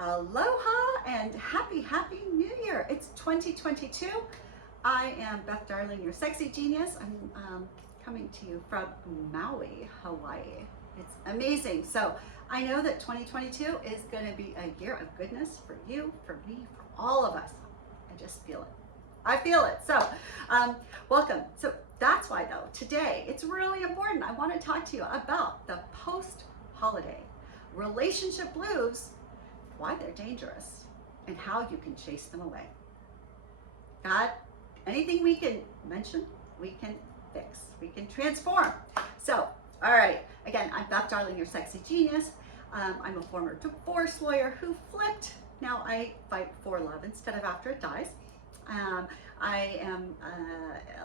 Aloha and happy New Year. It's 2022. I am Beth Darling, your sexy genius. I'm coming to you from Maui, Hawaii. It's amazing. So I know that 2022 is going to be a year of goodness for you, for me, for all of us. I just feel it. I feel it. So welcome. So that's why though, today it's really important. I want to talk to you about the post-holiday relationship blues, why they're dangerous, and how you can chase them away. God, anything we can mention, we can fix, we can transform. So, all right, again, I'm Beth Darling, your sexy genius. I'm a former divorce lawyer who flipped. Now I fight for love instead of after it dies. I am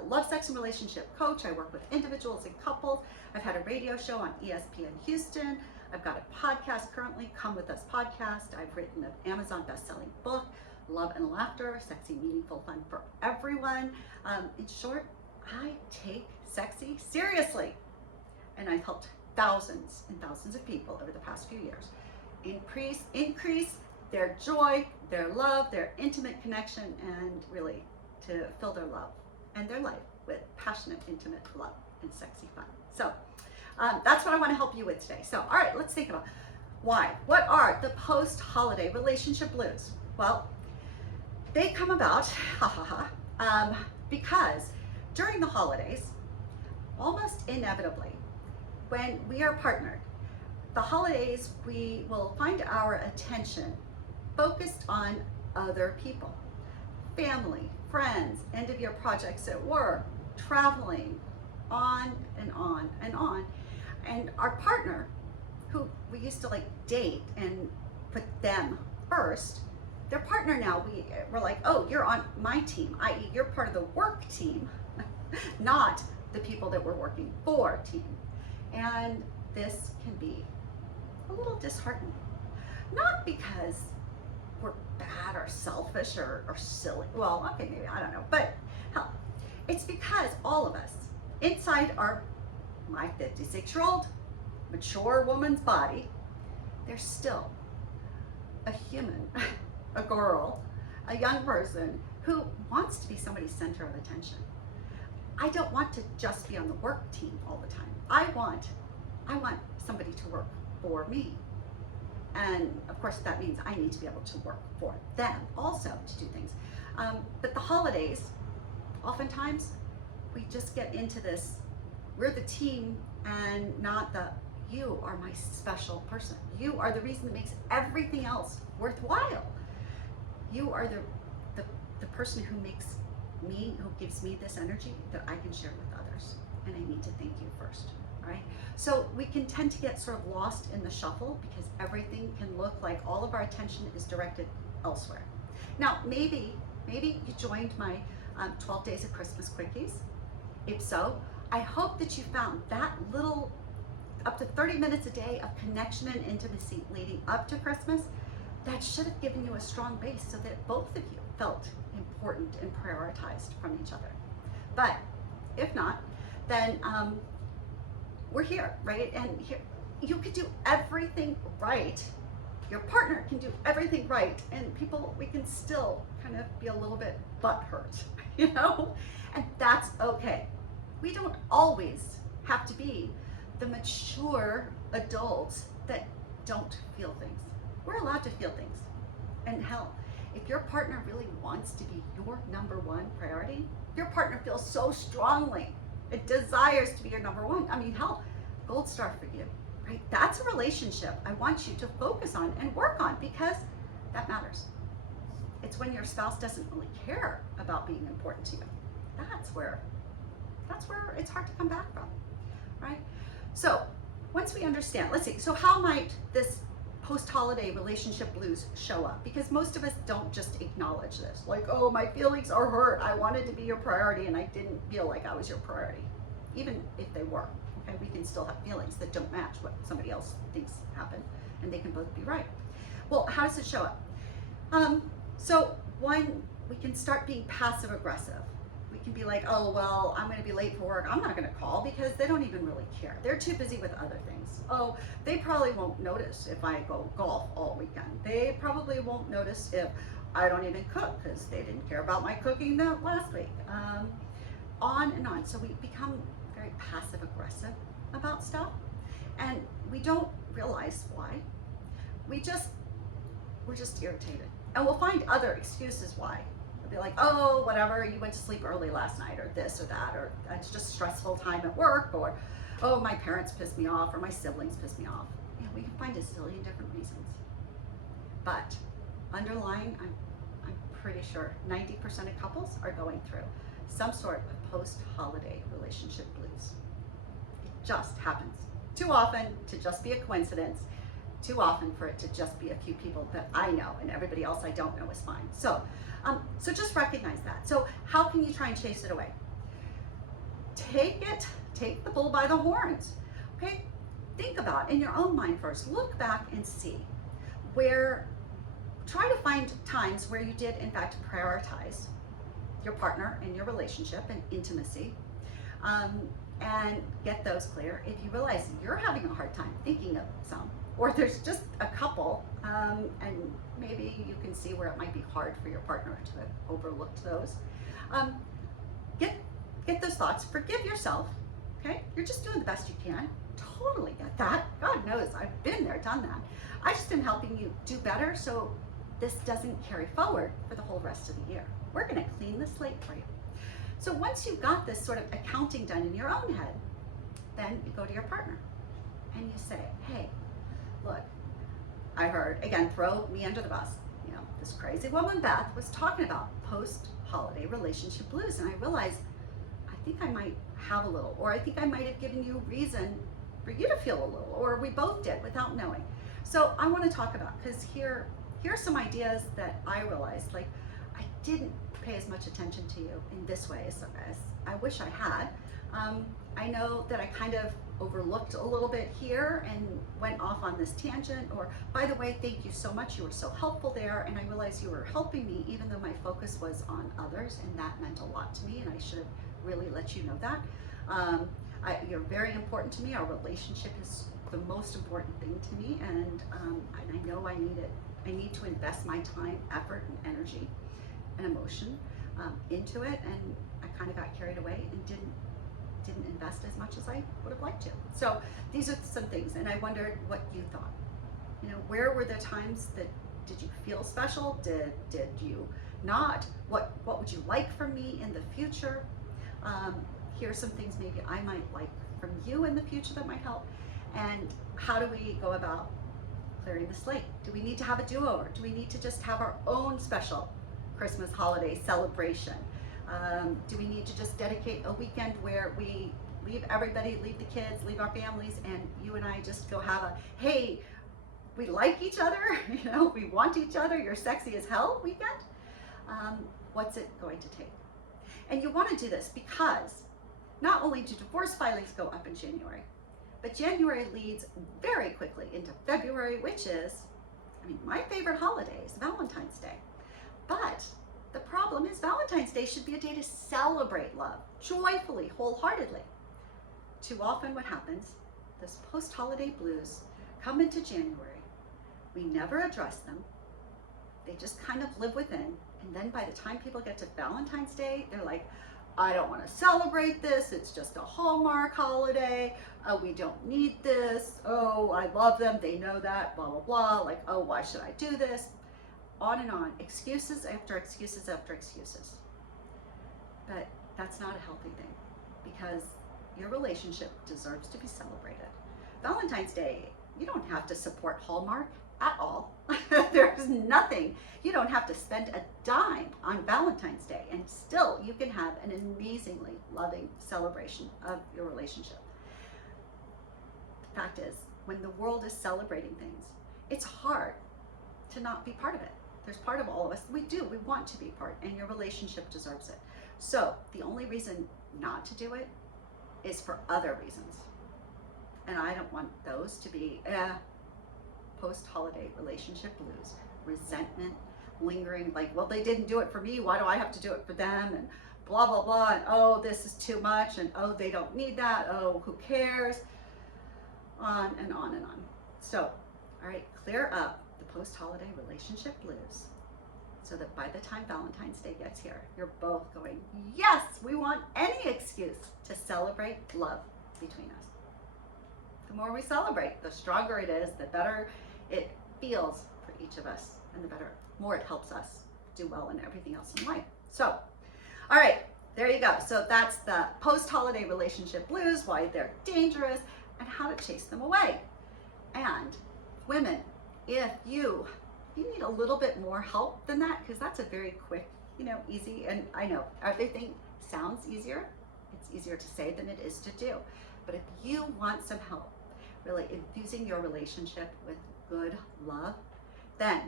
a love, sex, and relationship coach. I work with individuals and couples. I've had a radio show on ESPN Houston. I've got a podcast currently, Come With Us podcast. I've written an Amazon best-selling book, Love and Laughter, Sexy, Meaningful Fun for Everyone. In short, I take sexy seriously. And I've helped thousands and thousands of people over the past few years increase their joy, their love, their intimate connection, and really to fill their love and their life with passionate, intimate love and sexy fun. So that's what I want to help you with today. So, all right, let's think about why. What are the post-holiday relationship blues? Well, they come about because during the holidays, almost inevitably, when we are partnered, the holidays, we will find our attention focused on other people, family, friends, end of year projects at work, traveling, on and on and on. And our partner, who we used to like date and put them first, their partner now, we're like, oh, you're on my team, i.e. you're part of the work team, not the people that we're working for team. And this can be a little disheartening. Not because we're bad or selfish or silly. Well, okay, maybe, I don't know. But hell, it's because all of us, inside my 56-year-old mature woman's body, there's still a human, a girl, a young person who wants to be somebody's center of attention. I don't want to just be on the work team all the time. I want somebody to work for me. And of course that means I need to be able to work for them also to do things. But the holidays, oftentimes we just get into this, we're the team and not you are my special person. You are the reason that makes everything else worthwhile. You are the person who makes me, who gives me this energy that I can share with others. And I need to thank you first, right? So we can tend to get sort of lost in the shuffle because everything can look like all of our attention is directed elsewhere. Now, maybe you joined my 12 Days of Christmas Quickies. If so, I hope that you found that little, up to 30 minutes a day of connection and intimacy leading up to Christmas, that should have given you a strong base so that both of you felt important and prioritized from each other. But if not, then we're here, right? And here, you could do everything right. Your partner can do everything right, and we can still kind of be a little bit butthurt, you know? And that's okay. We don't always have to be the mature adults that don't feel things. We're allowed to feel things. And hell, if your partner really wants to be your number one priority, your partner feels so strongly, it desires to be your number one. I mean, hell, gold star for you, right? That's a relationship I want you to focus on and work on because that matters. It's when your spouse doesn't really care about being important to you. That's where it's hard to come back from, right? So once we understand, let's see, so how might this post-holiday relationship blues show up? Because most of us don't just acknowledge this, like, oh, my feelings are hurt. I wanted to be your priority and I didn't feel like I was your priority. Even if they were, okay, we can still have feelings that don't match what somebody else thinks happened, and they can both be right. Well, how does it show up? So one, we can start being passive aggressive. We can be like, oh, well, I'm gonna be late for work. I'm not gonna call because they don't even really care. They're too busy with other things. Oh, they probably won't notice if I go golf all weekend. They probably won't notice if I don't even cook because they didn't care about my cooking that last week. On and on. So we become very passive aggressive about stuff, and we don't realize why. We're just irritated, and we'll find other excuses why. We'll be like, oh, whatever, you went to sleep early last night, or this or that, or it's just a stressful time at work, or oh, my parents pissed me off, or my siblings pissed me off. You know, we can find a zillion different reasons, but underlying, I'm pretty sure 90% of couples are going through some sort of post-holiday relationship blues. It just happens. Too often to just be a coincidence, too often for it to just be a few people that I know, and everybody else I don't know is fine. So just recognize that. So how can you try and chase it away? Take the bull by the horns, okay? Think about in your own mind first. Look back and see try to find times where you did in fact prioritize your partner and your relationship and intimacy, and get those clear. If you realize you're having a hard time thinking of some, or there's just a couple, and maybe you can see where it might be hard for your partner to overlook those, get those thoughts, forgive yourself, okay? You're just doing the best you can. Totally get that. God knows I've been there, done that. I just am helping you do better so this doesn't carry forward for the whole rest of the year. We're gonna clean the slate for you. So once you've got this sort of accounting done in your own head, then you go to your partner and you say, hey, look, I heard, again, throw me under the bus. You know, this crazy woman, Beth, was talking about post-holiday relationship blues, and I realized I think I might have a little, or I think I might have given you reason for you to feel a little, or we both did without knowing. So I want to talk about, because here are some ideas that I realized, like, I didn't pay as much attention to you in this way as I wish I had. I know that I kind of overlooked a little bit here and went off on this tangent, or by the way, thank you so much, you were so helpful there, and I realized you were helping me even though my focus was on others, and that meant a lot to me, and I should have really let you know that. You're very important to me. Our relationship is the most important thing to me, and I know I need it. I need to invest my time, effort, and energy and emotion into it, and I kind of got carried away and didn't invest as much as I would have liked to. So these are some things, and I wondered what you thought. You know, where were the times that did you feel special? Did you not? What would you like from me in the future? Here's some things maybe I might like from you in the future that might help. And how do we go about clearing the slate? Do we need to have a do-over? Do we need to just have our own special Christmas holiday celebration? Do we need to just dedicate a weekend where we leave everybody, leave the kids, leave our families, and you and I just go have a, hey, we like each other, you know, we want each other, you're sexy as hell weekend? What's it going to take? And you want to do this because not only do divorce filings go up in January, but January leads very quickly into February, which is, I mean, my favorite holiday is Valentine's Day. But the problem is Valentine's Day should be a day to celebrate love, joyfully, wholeheartedly. Too often what happens, this post-holiday blues come into January. We never address them. They just kind of live within. And then by the time people get to Valentine's Day, they're like, I don't want to celebrate this. It's just a Hallmark holiday. We don't need this. Oh, I love them. They know that, blah, blah, blah. Like, oh, why should I do this? On and on. Excuses after excuses after excuses. But that's not a healthy thing, because your relationship deserves to be celebrated. Valentine's Day, you don't have to support Hallmark at all. There's nothing. You don't have to spend a dime on Valentine's Day, and still you can have an amazingly loving celebration of your relationship. The fact is, when the world is celebrating things, it's hard to not be part of it. There's part of all of us, we want to be part, and your relationship deserves it. So the only reason not to do it is for other reasons. And I don't want those to be post-holiday relationship blues, resentment, lingering, like, well, they didn't do it for me, why do I have to do it for them, and blah, blah, blah, and oh, this is too much, and oh, they don't need that, oh, who cares, on and on and on. So, all right, clear up the post-holiday relationship blues, so that by the time Valentine's Day gets here, you're both going, yes, we want any excuse to celebrate love between us. The more we celebrate, the stronger it is, the better it feels for each of us, and the more it helps us do well in everything else in life. So, all right, there you go. So that's the post-holiday relationship blues, why they're dangerous, and how to chase them away. And women, if you need a little bit more help than that, because that's a very quick, easy, and I know everything sounds easier. It's easier to say than it is to do. But if you want some help really infusing your relationship with good love, then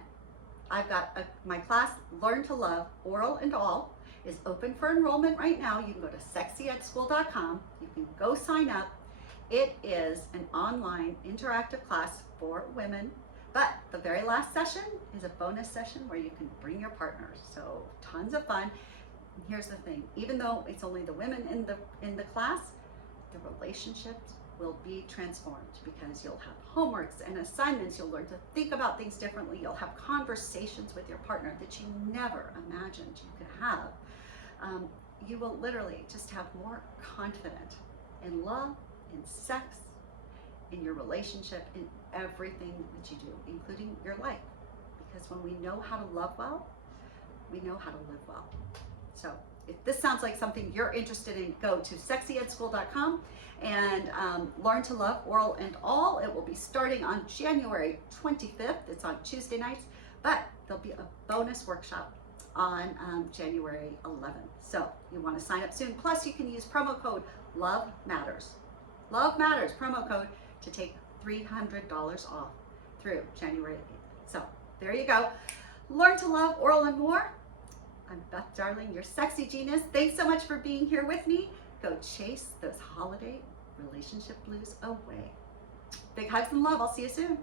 I've got my class, Learn to Love, Oral and All, is open for enrollment right now. You can go to sexyedschool.com. You can go sign up. It is an online interactive class for women, but the very last session is a bonus session where you can bring your partners. So tons of fun. And here's the thing, even though it's only the women in the class, the relationships will be transformed, because you'll have homeworks and assignments. You'll learn to think about things differently. You'll have conversations with your partner that you never imagined you could have. You will literally just have more confidence in love, in sex, in your relationship, in everything that you do, including your life. Because when we know how to love well, we know how to live well. So if this sounds like something you're interested in, go to sexyedschool.com and Learn to Love, Oral and All. It will be starting on January 25th. It's on Tuesday nights, but there'll be a bonus workshop on January 11th. So you want to sign up soon. Plus you can use promo code Love Matters. Love Matters promo code to take $300 off through January 8th. So there you go. Learn to Love, Oral and More. I'm Beth Darling, your sexy genius. Thanks so much for being here with me. Go chase those holiday relationship blues away. Big hugs and love. I'll see you soon.